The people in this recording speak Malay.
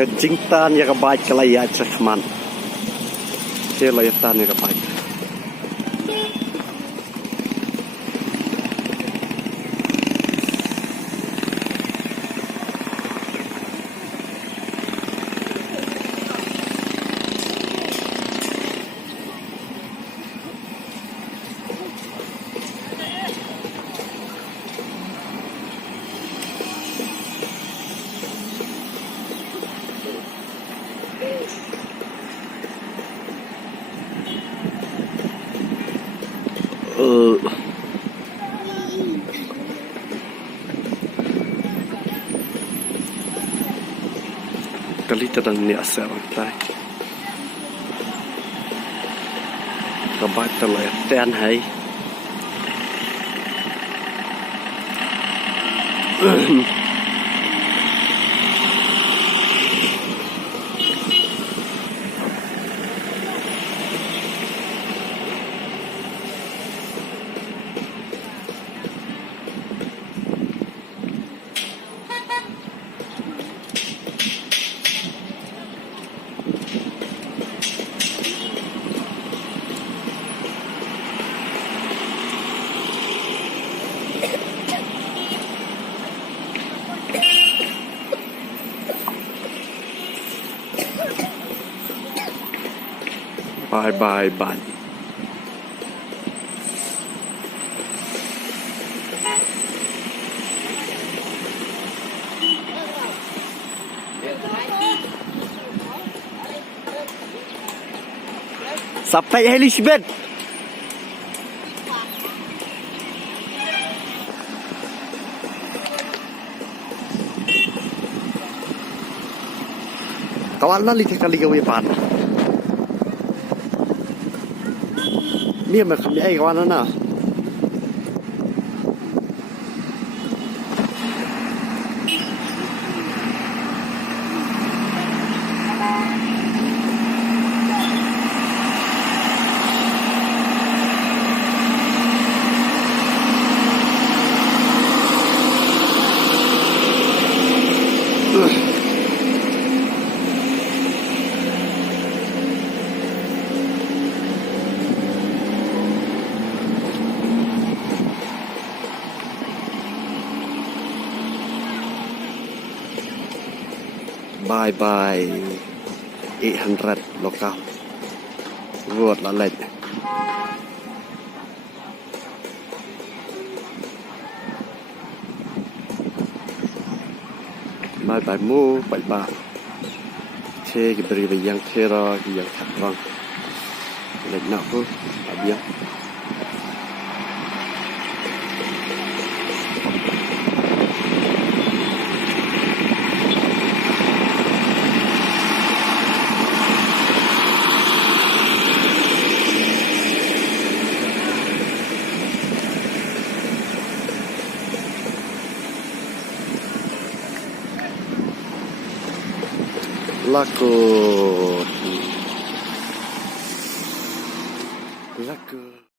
kencing tan ya kebaik kelaya cekman. Kelaya tan ya kebaik. Kali tadang ni asal tay. Kebaik terlalu ten hai. Bye bye bye. Sampai Elizabeth. Kawan lah lihat kali kau pan. Ni macam ni kawan na. Bye bye 800 lokal buat lalat. Bye bye mu bye bye. Che beri yang tera yang takrang. Lek nak pun abiang. Laku.